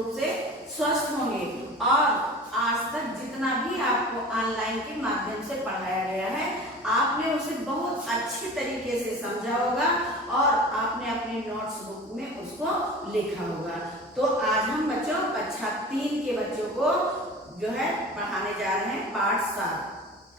रूप से स्वस्थ होंगे। और आज तक जितना भी आपको ऑनलाइन के माध्यम से पढ़ाया गया है, आपने उसे बहुत अच्छे तरीके से समझा होगा और आपने अपने नोट्स बुक में उसको लिखा होगा। तो आज हम बच्चों कक्षा 3 के बच्चों को जो है पढ़ाने जा रहे हैं पाठ 7।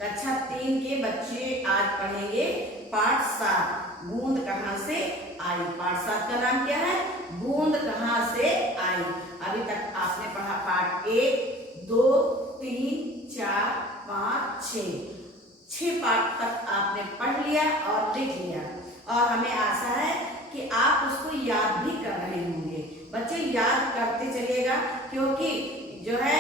कक्षा 3 के बच्चे आज पढ़ेंगे पाठ 7, बूंद कहाँ से आई। पाठ 7 का नाम क्या है? बूंद कहाँ से आई। अभी तक आपने पढ़ा पाठ 1, 2, 3, 4, 5, 6 पाठ तक आपने पढ़ लिया और लिख लिया, और हमें आशा है कि आप उसको याद भी कर रहे होंगे। बच्चे याद करते चलिएगा, क्योंकि जो है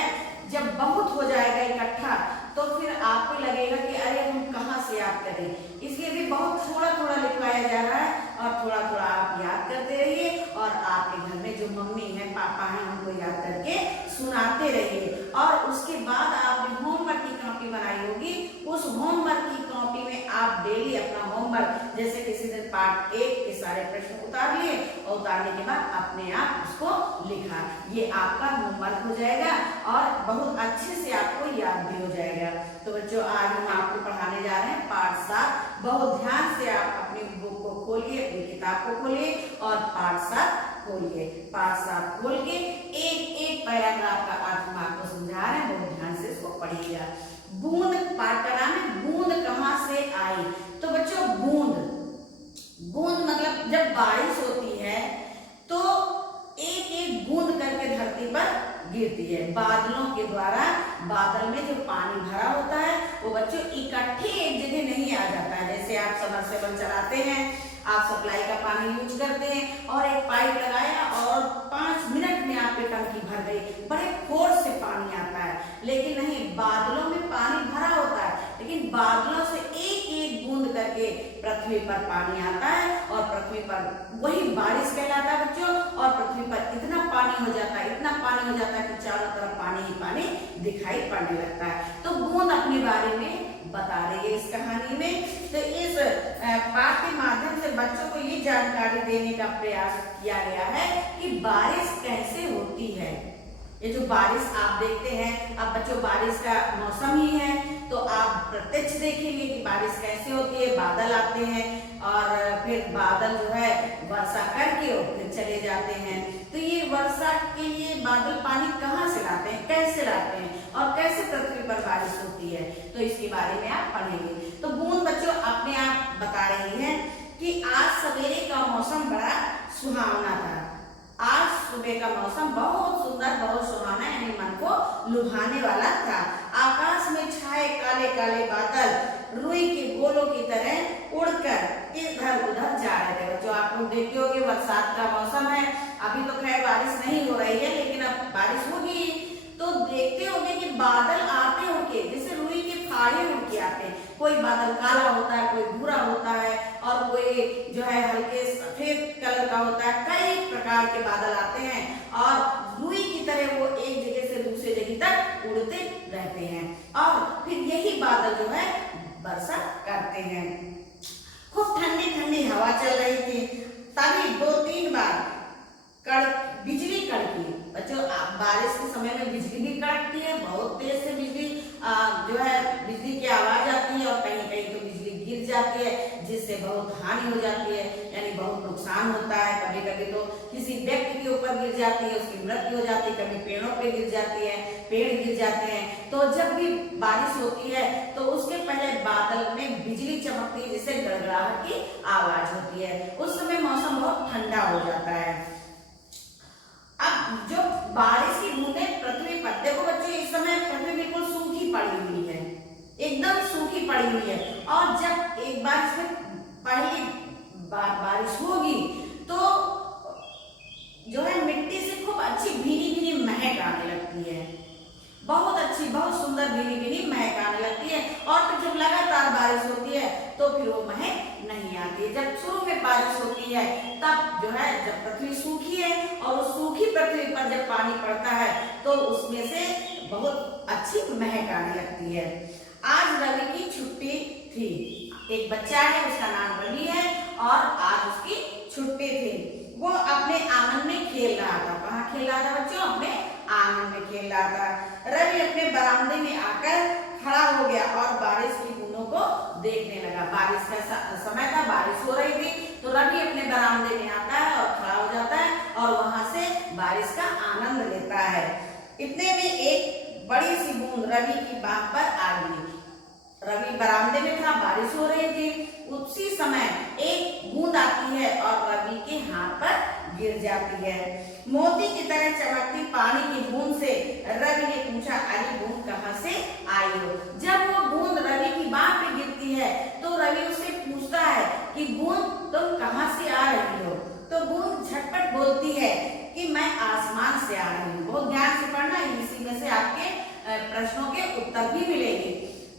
जब बहुत हो जाएगा इकट्ठा तो फिर आपको लगेगा कि अरे हम कहाँ से याद करें। इसलिए भी बहुत थोड़ा थोड़ा लिखवाया जा रहा है, और थोड़ा थोड़ा आप याद करते रहिए, और आपके घर में जो मम्मी है पापा हैं उनको याद करके सुनाते रहिए। और उसके बाद आपने होमवर्क की कॉपी बनाई होगी, उस होमवर्क की कॉपी में आप डेली अपना होमवर्क, जैसे किसी दिन पाठ 1 के सारे प्रश्न उतार लिए, और उतारने के बाद अपने आप उसको लिखा। ये आपका होमवर्क हो जाएगा और बहुत अच्छे से आपको याद भी हो जाएगा। तो बच्चों आज हम आपको पढ़ाने जा रहे हैं पाठ 7। बहुत ध्यान से आप अपनी बुक को खोलिए, अपनी किताब को खोलिए और पाठ 7 खोलिए। पाठ 7 खोल के एक एक पैराग्राफ का अर्थ हम आपको समझा रहे हैं, बहुत ध्यान से इसको पढ़िएगा। बूंद पाठ का नाम है बूंद कहाँ से आई। तो बच्चों बूंद मतलब जब बारिश होती है तो एक एक बूंद करके धरती पर गिरती है। बादलों के द्वारा बादल में जो पानी भरा होता है वो बच्चों इकट्ठे एक जगह नहीं आ जाता है। जैसे आप सबमर्सिबल चलाते हैं, आप सप्लाई का पानी यूज करते हैं और एक पाइप लगाया और 5 मिनट में आपकी टंकी भर गई, बड़े फोर्स से पानी आता है। लेकिन नहीं, बादलों में पानी भरा होता है, लेकिन बादलों से एक एक बूंद करके पृथ्वी पर पानी आता है, और पृथ्वी पर वही बारिश कहलाता है बच्चों। और पृथ्वी पर इतना पानी हो जाता है, इतना पानी हो जाता है कि चारों तरफ पानी ही पानी दिखाई पड़ने लगता है। तो बूंद अपने बारे में बता रही है इस कहानी में। तो इस पाठ के माध्यम से बच्चों को ये जानकारी देने का प्रयास किया गया है कि बारिश कैसे होती है। ये जो बारिश आप देखते हैं, अब बच्चों बारिश का मौसम ही है, तो आप प्रत्यक्ष देखेंगे कि बारिश कैसे होती है। बादल आते हैं और फिर बादल जो है वर्षा करके और फिर चले जाते हैं। तो ये वर्षा के लिए बादल पानी कहाँ से लाते हैं, कैसे लाते हैं, और कैसे पृथ्वी पर बारिश होती है, तो इसके बारे में आप पढ़ेंगे। तो बूंद बच्चों अपने आप बता रही है कि आज सवेरे का मौसम बड़ा सुहावना था। आज सुबह का मौसम बहुत सुंदर, बहुत सुहाना, यानी मन को लुभाने वाला था। आकाश में छाए काले काले बादल रुई के गोलों की तरह उड़कर इधर उधर जा रहे थे। बच्चों आप लोग देखते होंगे बरसात का मौसम है, अभी तो खैर बारिश नहीं हो रही है, लेकिन अब बारिश होगी तो देखते होंगे कि बादल आते होंगे जैसे रुई के फाड़े उड़ के आते हैं। कोई बादल काला होता है, कोई भूरा होता है, और कोई जो है हल्के सफेद कलर का होता है। कई प्रकार के बादल आते हैं और रुई की तरह वो एक जगह से दूसरे जगह तक उड़ते रहते हैं, और फिर यही बादल जो है वर्षा करते हैं। खूब ठंडी ठंडी हवा चल रही थी, तभी 2-3 बार बिजली कड़की। बच्चों बारिश के समय में बिजली भी कड़कती है, बहुत तेज से बिजली जो है बिजली की आवाज आती है, और कहीं कहीं तो बिजली गिर जाती है, जिससे बहुत हानि हो जाती है, यानी बहुत नुकसान होता है। कभी कभी तो किसी व्यक्ति के ऊपर गिर जाती है, उसकी मृत्यु हो जाती है, कभी पेड़ों पे गिर जाती है, पेड़ गिर जाते हैं। तो जब भी बारिश होती है तो उसके पहले बादल में बिजली चमकती है, जिससे गड़गड़ाहट की आवाज होती है। उस समय मौसम बहुत ठंडा हो जाता है। अब जो बारिश की बूंदें पृथ्वी पर, देखो बच्चों इस समय पृथ्वी बिल्कुल सूखी पड़ी हुई है, एकदम सूखी पड़ी हुई है। और जब एक बार इसमें पहली बार बारिश होगी तो जो है मिट्टी से खूब अच्छी भीनी भीनी महक आने लगती है, बहुत अच्छी, बहुत सुंदर भीनी भीनी महक आने लगती है। और फिर जब लगातार बारिश होती है तो फिर वो महक नहीं आती है। जब शुरू में बारिश होती है तब जो है जब पृथ्वी सूखी है, और उस सूखी पृथ्वी पर जब पानी पड़ता है तो उसमें से बहुत अच्छी महक आने लगती है। आज रवि की छुट्टी थी। एक बच्चा है, उसका नाम रवि है, और आज उसकी छुट्टी थी। वो अपने आंगन में खेल रहा था। कहाँ खेल रहा था बच्चों? अपने आंगन में खेल रहा था। रवि अपने बरामदे में आकर खड़ा हो गया और बारिश की बूंदों को देखने लगा। बारिश का समय था, बारिश हो रही थी, तो रवि अपने बरामदे में आता है और खड़ा हो जाता है और वहां से बारिश का आनंद लेता है। इतने में एक बड़ी सी बूंद रवि की बाह पर आ गई। रवि बरामदे में था, बारिश हो रही थी, उसी समय एक बूंद आती है और रवि के हाथ पर गिर जाती है। मोती की तरह चमकती पानी की बूंद से रवि ने पूछा, अरे बूंद कहाँ से आई हो? जब वो बूंद रवि की बाह पे गिरती है तो रवि उससे पूछता है कि बूंद तुम कहाँ से आ रही हो? तो बूंद झटपट बोलती है कि मैं आसमान से आ रही हूँ। बहुत ध्यान से पढ़ना, इसी में से आपके प्रश्नों के उत्तर भी मिलेंगे।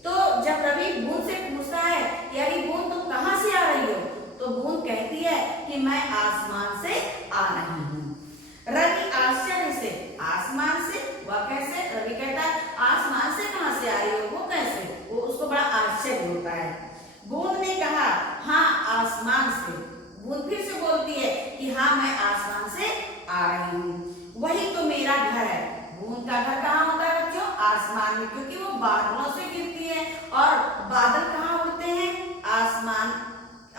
तो जब रवि बूंद से पूछता है कि अरे बूंद तुम कहाँ से आ रही हो, तो बूंद कहती है कि मैं आसमान से आ रही हूँ। रवि आश्चर्य से, आसमान से? वह कैसे? रवि कहता है आसमान से कहाँ से आ रही हो, वो कैसे? वो उसको बड़ा आश्चर्य होता है। बूंद ने कहा, हाँ आसमान से। बूंद फिर से बोलती है कि हाँ मैं आसमान से आ रही हूँ। वही तो मेरा घर है। बूंद का घर कहाँ होता है बच्चों? आसमान में, क्योंकि वो बादलों से गिरती है। और बादल कहाँ उड़ते हैं? आसमान,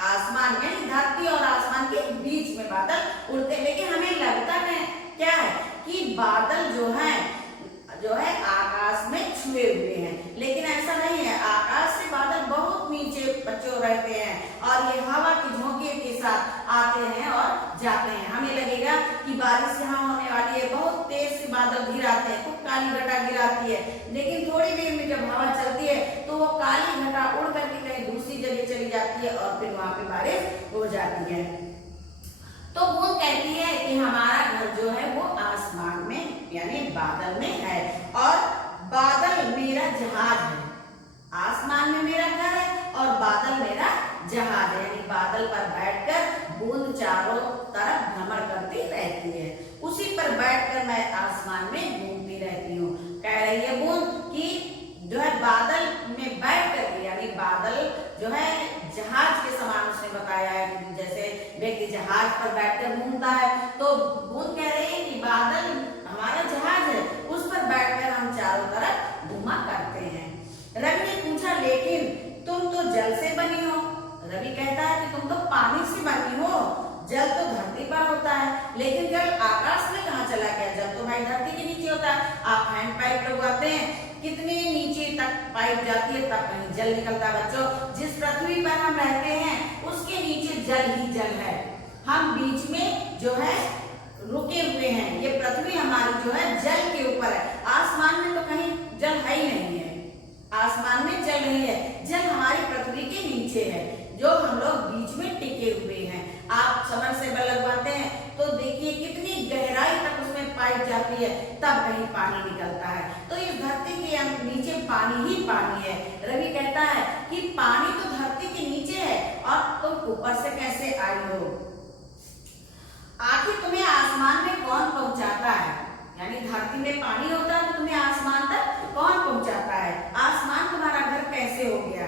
आसमान यानी धरती और आसमान के बीच में बादल उड़ते हैं। लेकिन हमें लगता है क्या है कि बादल जो है आकाश में छुए हुए हैं, लेकिन ऐसा नहीं है। आकाश से बादल बहुत नीचे बच्चों रहते हैं और ये हवा की झोंके के साथ आते हैं और जाते हैं। हमें लगेगा कि बारिश यहाँ होने वाली है, बहुत तेज से बादल गिराते हैं, खूब काली घटा गिराती है, लेकिन थोड़ी देर में जब हवा चलती है तो वो काली घटा उड़ करके कहीं दूसरी जगह चली जाती है और फिर वहां पे बारिश हो जाती है। तो वो कहती है कि हमारा घर जो है वो आसमान में यानी बादल में है और बादल मेरा जहाज है। आसमान में मेरा घर है और बादल मेरा जहाज है, यानी बादल पर बैठकर बूंद चारों तरफ भ्रमण करती रहती है। उसी पर बैठकर मैं आसमान में घूमती रहती हूँ। कह रही है बूंद कि जो है बादल में बैठ करके, यानी बादल जो है जहाज के समान उसने बताया है कि जैसे व्यक्ति जहाज पर बैठकर घूमता है, तो बूंद कह रही है कि बादल हमारा जहाज है, उस पर बैठकर हम चारों तरफ घूमा करते हैं। रवि ने पूछा, लेकिन तुम तो जल से बनी हो। रवि कहता है कि तुम तो पानी से बनी हो, जल तो धरती पर होता है, लेकिन जल आकाश में कहाँ चला गया? जल तो भाई धरती के नीचे होता है। आप हैंड पाइप लगवाते हैं, कितने नीचे तक पाइप जाती है तब कहीं जल निकलता है। बच्चों, जिस पृथ्वी पर हम रहते हैं उसके नीचे जल ही जल है, हम बीच में जो है रुके हुए हैं। ये पृथ्वी हमारी जो है जल के ऊपर है, आसमान में तो कहीं जल है ही नहीं है। आसमान में जल नहीं है, जल हमारी पृथ्वी के नीचे है, जो हम लोग बीच में टिके हुए हैं। आप सबमर्सिबल लगवाते हैं तो देखिए कितनी गहराई तक उसमें पाइप जाती है, तब कहीं पानी निकलता है। तो इस धरती के नीचे पानी ही पानी है। रवि कहता है कि पानी तो धरती के नीचे है और तुम ऊपर से कैसे आई हो? आखिर तुम्हें आसमान में कौन पहुंचाता है? यानी धरती में पानी होता है तो तुम्हें आसमान तक कौन पहुंचाता है? आसमान तुम्हारा घर कैसे हो गया?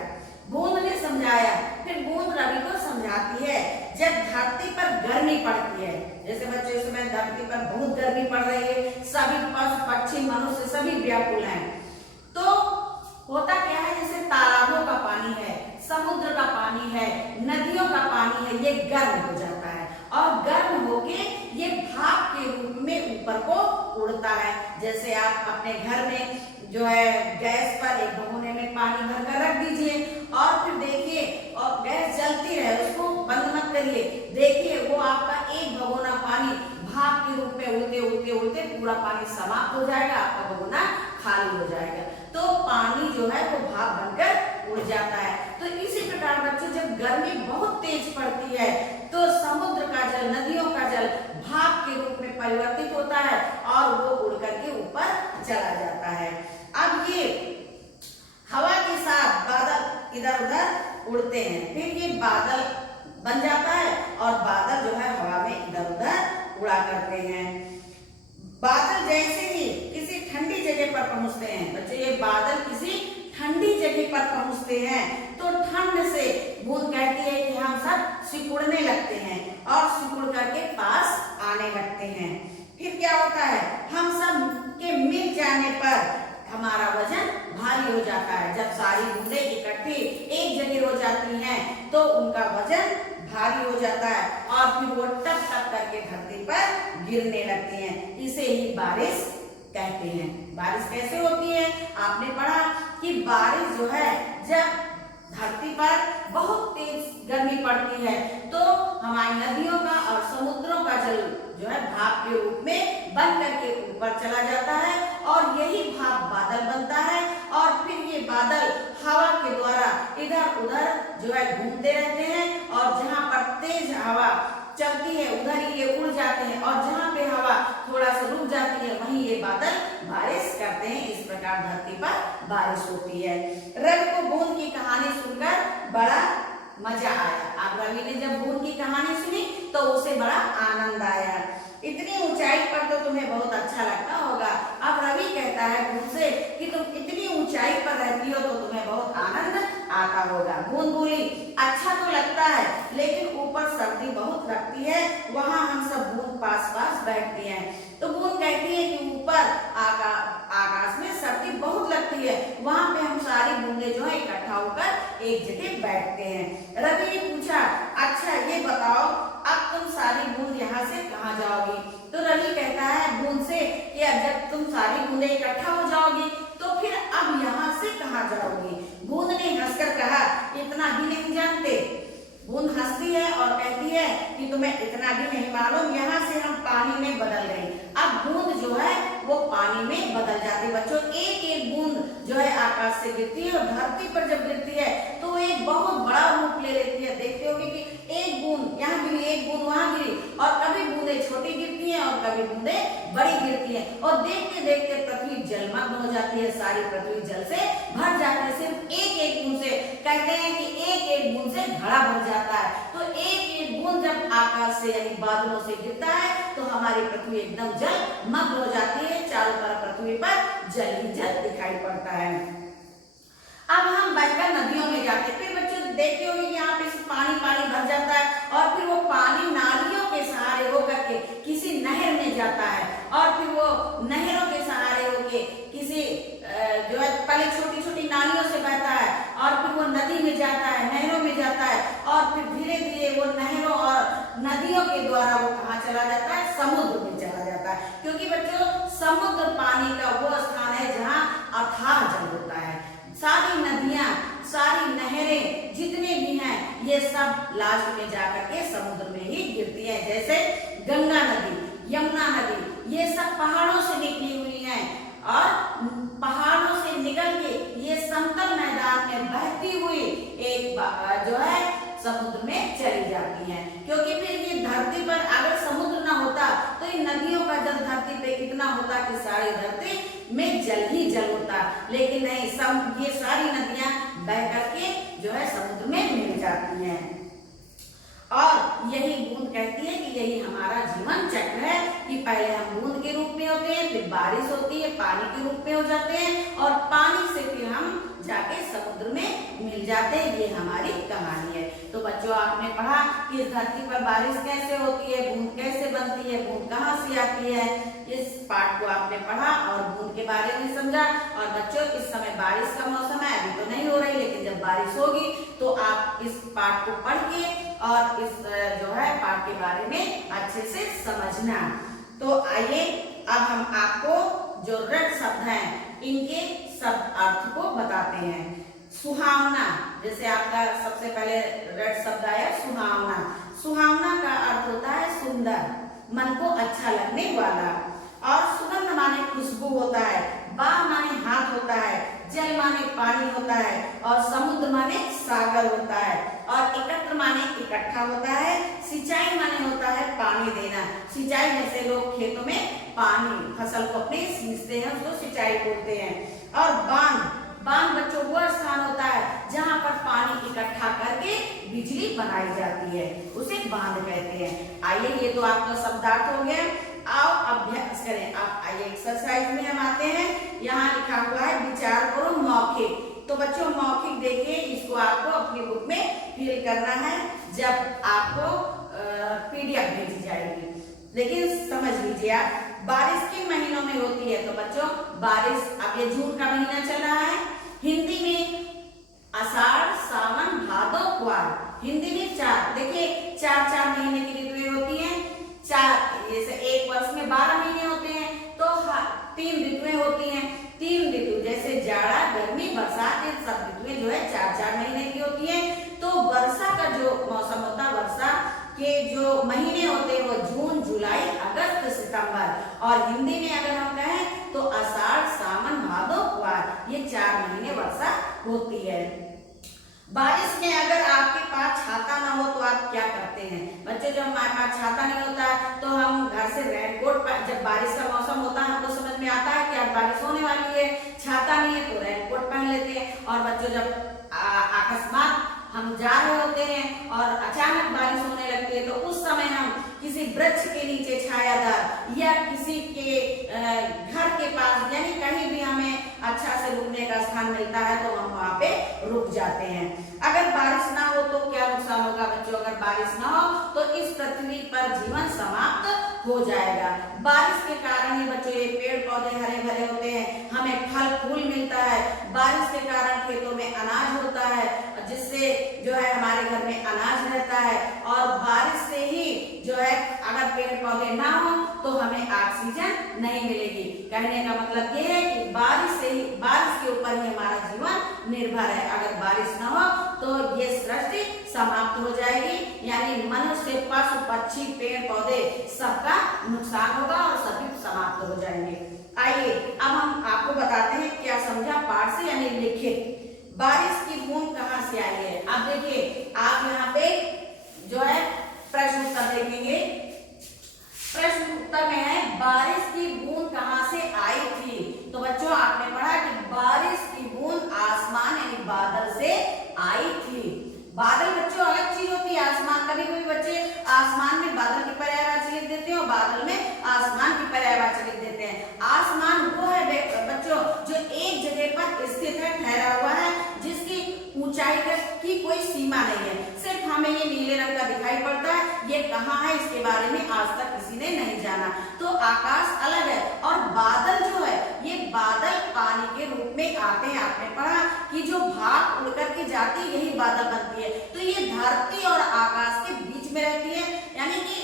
बूंद ने समझाया। फिर बूंद रवि को समझाती है, जब धरती पर गर्मी पड़ती है, जैसे बच्चों इस समय धरती पर बहुत गर्मी पड़ रही है, सभी पशु पक्षी मनुष्य सभी व्याकुल हैं, तो होता क्या है, जैसे तालाबों का पानी है, समुद्र का पानी है, नदियों का पानी है, ये गर्म हो जाता है और गर्म होके ये भाप के रूप में ऊपर को उड़ता है। जैसे आप अपने घर में जो है गैस पर एक भगोने में पानी भर कर रख दीजिए और फिर देखिए और गैस जलती रहे, उसको बंद मत करिए, देखिए वो आपका एक भगोना पानी भाप के रूप में उड़ते उड़ते उड़ते पूरा पानी समाप्त हो जाएगा, आपका भगोना खाली हो जाएगा। तो पानी जो है वो भाप बनकर उड़ जाता है। तो इसी प्रकार बच्चों, जब गर्मी बहुत तेज पड़ती है तो समुद्र का जल, नदियों का जल भाप के रूप में परिवर्तित होता है और वो उड़ करके ऊपर चला जाता है। अब ये हवा के साथ बादल इधर उधर उड़ते हैं, फिर ये बादल बन जाता है और बादल जो है हवा में इधर उधर उड़ा करते हैं। बादल जैसे ही किसी ठंडी जगह पर पहुंचते हैं, बच्चों ये बादल किसी ठंडी जगह पर पहुंचते हैं तो ठंड से बूंद कहती है कि हम सब सिकुड़ने लगते हैं और सिकुड़ करके पास आने लगते हैं। फिर क्या होता है, हम सब के जाने पर हमारा वजन भारी हो जाता है। जब सारी बूंदें इकट्ठी एक जगह हो जाती हैं तो उनका वजन भारी हो जाता है और फिर वो टप टप करके धरती पर गिरने लगती हैं। इसे ही बारिश कहते हैं। बारिश कैसे होती है? आपने पढ़ा कि बारिश जो है जब धरती पर बहुत तेज गर्मी पड़ती है तो हमारी नदियों का और समुद्रों का जल जो है भाप के रूप में बन करके ऊपर चला जाता है और यही भाप बादल बनता है और फिर ये बादल हवा के द्वारा इधर उधर जो है घूमते रहते हैं और जहाँ पर तेज हवा चलती है उधर ही ये उड़ जाते हैं और जहाँ पे हवा थोड़ा सा रुक जाती है वहीं ये बादल बारिश करते हैं। इस प्रकार धरती पर बारिश होती है। रवि को बूंद की कहानी सुनकर बड़ा मजा आया। अब रवि ने जब बूंद की कहानी सुनी तो उसे बड़ा आनंद आया। इतनी ऊंचाई पर तो तुम्हें बहुत अच्छा लगता होगा। अब रवि कहता है बूंद से कि तुम इतनी ऊंचाई पर रहती हो तो तुम्हें बहुत आनंद आता होगा। बूंद बोली, अच्छा तो लगता है लेकिन ऊपर सर्दी बहुत लगती है, वहां हम सब बूंद पास पास बैठते हैं। तो बूंद कहती है कि ऊपर आकाश में सर्दी बहुत लगती है, वहां पे हम सारी बूंदे जो है इकट्ठा होकर एक जगह बैठते हैं। रवि ने पूछा, अच्छा ये बताओ अब तुम सारी बूंद यहाँ से कहाँ जाओगी? तो रवि कहता है बूंद से कि अब जब तुम सारी बूंदे इकट्ठा हो जाओगी तो फिर अब यहाँ से कहाँ जाओगी? बूंद ने हंसकर कहा, इतना भी नहीं जानते। बूंद हंसती है और कहती है कि तुम्हें इतना भी नहीं मालूम, यहाँ से हम पानी में बदल गए। अब बूंद जो है वो पानी में बदल जाती है। बच्चों एक एक बूंद जो है आकाश से गिरती है और धरती पर जब गिरती है तो वो एक बहुत बड़ा रूप ले लेती है। देखते होगे कि एक बूंद यहाँ गिरी, एक बूंद वहां गिरी और कभी बूंदे छोटी गिरती हैं और कभी बूंदे बड़ी गिरती हैं और देखते देखते पृथ्वी जलमग्न हो जाती है। सारी पृथ्वी जल से भर जाती है। सिर्फ एक एक बूंद से, कहते हैं कि एक एक बूंद से घड़ा भर जाता है। तो एक एक बूंद जब आकाश से यानी बादलों से गिरता है तो हमारी पृथ्वी एकदम जलमग्न हो जाती है। चारों तरफ पृथ्वी पर जल ही जल दिखाई पड़ता है। अब हम बहकर नदियों में जाते हैं। फिर बच्चों देखते होंगे कि यहाँ पे पानी पानी भर जाता है और फिर वो पानी नालियों के सहारे होकर के किसी नहर में जाता है और फिर वो नहरों के सहारे होके किसी जो है पहले छोटी छोटी नालियों से बहता है और फिर वो नदी में जाता है, नहरों में जाता है और फिर धीरे धीरे वो नहरों और नदियों के द्वारा वो कहाँ चला जाता है? समुद्र में चला जाता है। क्योंकि बच्चों समुद्र पानी का वो स्थान है जहाँ अथाह जल होता है। सारी नदियां, सारी नहरें जितने भी हैं ये सब लास्ट में जाकर के समुद्र में ही गिरती हैं। जैसे गंगा नदी, यमुना नदी, ये सब पहाड़ों से निकली हुई हैं और पहाड़ों से निकल के ये समतल मैदान में बहती हुई एक जो है समुद्र में चली जाती हैं। क्योंकि फिर ये धरती पर अगर समुद्र ना होता तो ये नदियों का जल धरती पे इतना होता कि सारी धरती में जल ही जल होता, लेकिन नहीं, सब ये सारी नदियां बह करके जो है समुद्र में मिल जाती हैं। और यही बूंद कहती है कि यही हमारा जीवन चक्र है कि पहले हम बूंद के रूप में होते हैं, फिर बारिश होती है, पानी के रूप में हो जाते हैं और पानी से फिर हम जाके समुद्र में मिल जाते हैं। ये हमारी कहानी है। तो बच्चों आपने पढ़ा कि इस धरती पर बारिश कैसे होती है, बूंद कैसे बनती है, बूंद कहाँ से आती है। इस पाठ को आपने पढ़ा और बूंद के बारे में समझा। और बच्चों इस समय बारिश का मौसम है, अभी तो नहीं हो रही, लेकिन जब बारिश होगी तो आप इस पाठ को पढ़ के और इस जो है पाठ के बारे में अच्छे से समझना। तो आइए अब हम आपको जो रट शब्द हैं इनके सब अर्थ को बताते हैं। सुहावना, जैसे आपका सबसे पहले रट शब्द आया सुहावना। सुहावना का अर्थ होता है सुंदर, मन को अच्छा लगने वाला। और सुगंध माने खुशबू होता है, बाह माने हाथ होता है, जल माने पानी होता है और समुद्र माने सागर होता है और एकत्र माने इकट्ठा होता है। सिंचाई माने होता है पानी देना। सिंचाई जैसे लोग खेतों में पानी फसल को अपने सींचते हैं उसको सिंचाई बोलते हैं। और बांध, बांध बच्चों वो स्थान होता है जहाँ पर पानी इकट्ठा करके बिजली बनाई जाती है, उसे बांध कहते हैं। आइए ये तो आपका शब्दार्थ हो गया। आओ अभ्यास करें। आप आइए एक्सरसाइज में हम आते हैं। यहाँ लिखा हुआ है विचार करो मौखिक। तो बच्चों मौखिक देखिए, इसको आपको अपनी बुक में फिल करना है जब आपको पीडीएफ भेजी जाएगी। लेकिन समझ लीजिए आप बारिश किन महीनों में होती है? तो बच्चों बच्चों बारिश, अब ये जून का महीना चल रहा है, हिंदी में आषाढ़ सावन भादो क्वार, हिंदी में चार, देखिए चार चार महीने की ऋतुएं होती हैं, चार, जैसे एक वर्ष में 12 महीने होते हैं तो 3 ऋतुएं होती हैं, 3 ऋतु जैसे जाड़ा गर्मी बरसात, ये सब ऋतुएं जो है 4-4 महीने की होती हैं। तो वर्षा का जो मौसम होता है, वर्षा के जो महीने होते हैं वो जून जुलाई अगस्त सितंबर, और हिंदी में अगर हम कहें तो आषाढ़ सावन भादो क्वार, ये 4 महीने वर्षा होती है। बारिश में अगर आपके पास छाता ना हो तो आप क्या करते हैं बच्चों? जब हमारे पास छाता नहीं होता है तो हम घर से रेनकोट, जब बारिश का मौसम होता है हमको समझ में आता है कि आज बारिश होने वाली है, छाता नहीं है तो रेनकोट पहन लेते हैं। और बच्चों जब अकस्मात हम जा रहे होते हैं और अचानक बारिश होने लगती है तो उस समय हम किसी वृक्ष के नीचे छायादार या किसी के घर के पास, यानी कहीं भी हमें अच्छा से रुकने का स्थान मिलता है तो हम वहां पे रुक जाते हैं। अगर बारिश ना हो तो क्या नुकसान होगा बच्चों? अगर बारिश ना हो तो इस पृथ्वी पर जीवन समाप्त हो जाएगा। बारिश के कारण ही बच्चों ये पेड़ पौधे हरे भरे होते हैं, हमें फल फूल मिलता है, बारिश के कारण खेतों में अनाज होता है, जिससे जो है हमारे घर में अनाज रहता है। और बारिश से ही जो है अगर पेड़ पौधे ना हो तो हमें ऑक्सीजन नहीं मिलेगी। कहने का मतलब ये है कि बारिश के ऊपर ही हमारा जीवन निर्भर है। अगर बारिश ना हो तो ये सृष्टि समाप्त हो जाएगी, यानी मनुष्य पशु पक्षी पेड़ पौधे सबका नुकसान होगा और सभी समाप्त हो जाएंगे। आइए अब हम आपको बताते हैं क्या समझा पाठ से, यानी लिखित। बारिश की बूंद कहाँ से आई है? अब देखिए आप यहाँ पे जो है प्रश्न उत्तर देखेंगे। प्रश्न उत्तर में है बारिश की बूंद कहाँ से आई थी? तो बच्चों आपने पढ़ा कि बारिश की बूंद आसमान यानी बादल से आई थी। बादल बच्चों अलग चीज होती है, आसमान, कभी कभी बच्चे आसमान में बादल की पर्यायवाची लिख देते हैं और बादल में आसमान की पर्यायवाची लिख देते हैं। आसमान वो है बच्चों जो एक जगह पर स्थित है, ठहरा हुआ है, जिसकी ऊंचाई की कोई सीमा नहीं है, सिर्फ हमें ये नीले रंग का दिखाई पड़ता है। ये कहाँ है इसके बारे में आज तक किसी ने नहीं जाना। तो आकाश अलग है और बादल जो है ये बादल पानी के रूप में आते हैं। आपने पढ़ा कि जो भाप उड़ करके जाती है यही बादल बनती है। तो ये धरती और आकाश के बीच में रहती है, यानी कि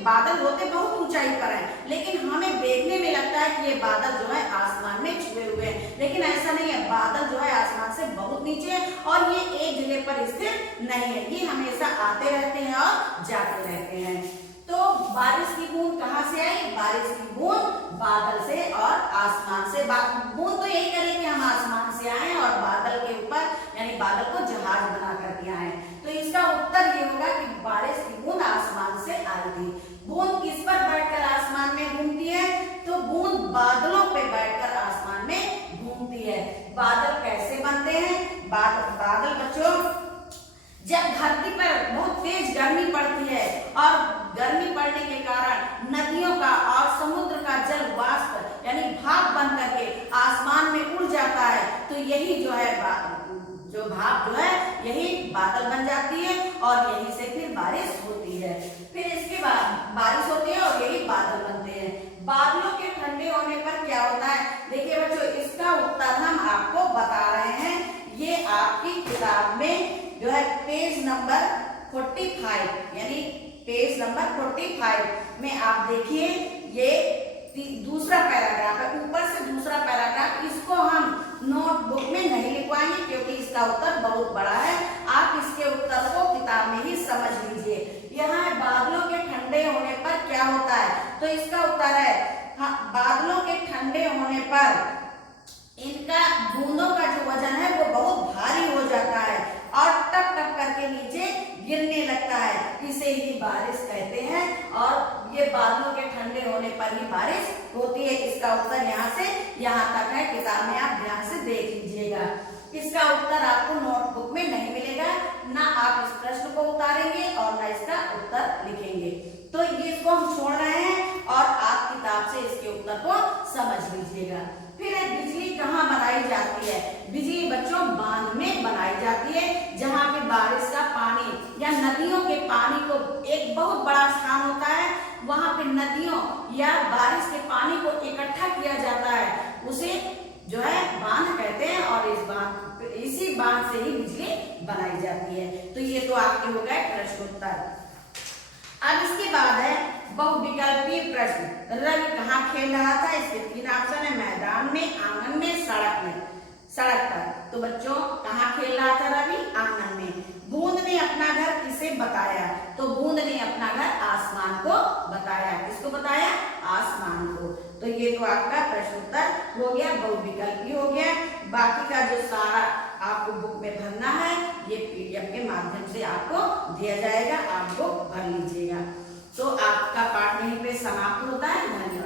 बादल होते बहुत ऊंचाई पर है, लेकिन हमें देखने में लगता है कि ये बादल जो है आसमान में छुए हुए हैं, लेकिन ऐसा नहीं है। बादल जो है आसमान से बहुत नीचे है और ये एक जगह पर स्थिर नहीं है, ये हमेशा आते रहते हैं और जाते रहते हैं। तो बारिश की बूंद कहाँ से आई? बारिश की बूंद बादल से और आसमान से। बूंद तो यही करें कि हम आसमान से आए और बादल के ऊपर, यानी बादल को जहाज बना करके आए। तो इसका उत्तर ये होगा कि बारिश की बूंद आसमान से आई थी। बूंद किस पर बैठकर आसमान में घूमती है? तो बूंद बादलों पे बैठकर आसमान में घूमती है। बादल कैसे बनते हैं? बादल बच्चों जब धरती पर बहुत तेज गर्मी पड़ती है और गर्मी पड़ने के कारण नदियों का और समुद्र का जल वाष्प यानी भाप बन करके आसमान में उड़ जाता है, तो यही जो है जो भाप जो है यही बादल बन जाती है और यहीं से फिर बारिश होती है। फिर इसके बाद बारिश होती है और यही बादल बनते हैं। बादलों के ठंडे होने पर क्या होता है? देखिए बच्चों इसका उत्तर हम आपको बता रहे हैं। ये आपकी किताब में जो है पेज नंबर 45 यानी पेज नंबर 45 में आप देखिए, ये दूसरा पैराग्राफ है, ऊपर से दूसरा पैराग्राफ। इसको हम नोटबुक में नहीं लिखवाएंगे क्योंकि इसका उत्तर बहुत बड़ा है। आप इसके उत्तर को किताब में ही समझ लीजिए। यहाँ है बादलों के ठंडे होने पर क्या होता है? तो इसका उत्तर है बादलों के ठंडे होने पर इनका बूंदों का जो वजन है वो बहुत भारी हो जाता है और टप टप करके नीचे गिरने लगता है। इसे ही बारिश कहते हैं और ये बादलों के ठंडे होने पर ही बारिश होती है। इसका उत्तर यहाँ से यहाँ तक है, किताब में आप ध्यान से देख लीजिएगा। इसका उत्तर आपको नोटबुक में नहीं मिलेगा, ना आप इस प्रश्न को उतारेंगे और ना इसका उत्तर लिखेंगे। तो ये इसको हम छोड़ रहे हैं और आप किताब से इसके उत्तर को समझ लीजिएगा। फिर बिजली कहाँ बनाई जाती है? बिजली बच्चों बांध में बनाई जाती है, जहाँ पे बारिश का पानी या नदियों के पानी को एक बहुत बड़ा स्थान होता है, वहां पे नदियों या बारिश के पानी को इकट्ठा किया जाता बांध से ही बिजली बनाई जाती है। तो ये तो आपके हो गए प्रश्नोत्तर। अब इसके बाद है बहुविकल्पीय प्रश्न। रवि कहाँ खेल रहा था? इसके 3 ऑप्शन है, मैदान में, आंगन में, सड़क में। सड़क पर। तो बच्चों कहाँ खेल रहा था रवि? आंगन में। बूंद ने अपना घर किसे बताया? तो बूंद ने अपना घर आसमान को बताया। किसको बताया? आसमान को। तो ये तो आपका प्रश्नोत्तर हो गया, बहुविकल्पी हो गया। बाकी का जो सारा आपको बुक में भरना है ये पीडीएफ के माध्यम से आपको दिया जाएगा, आप बुक भर लीजिएगा। तो आपका पाठ यहीं पे समाप्त होता है। धन्यवाद।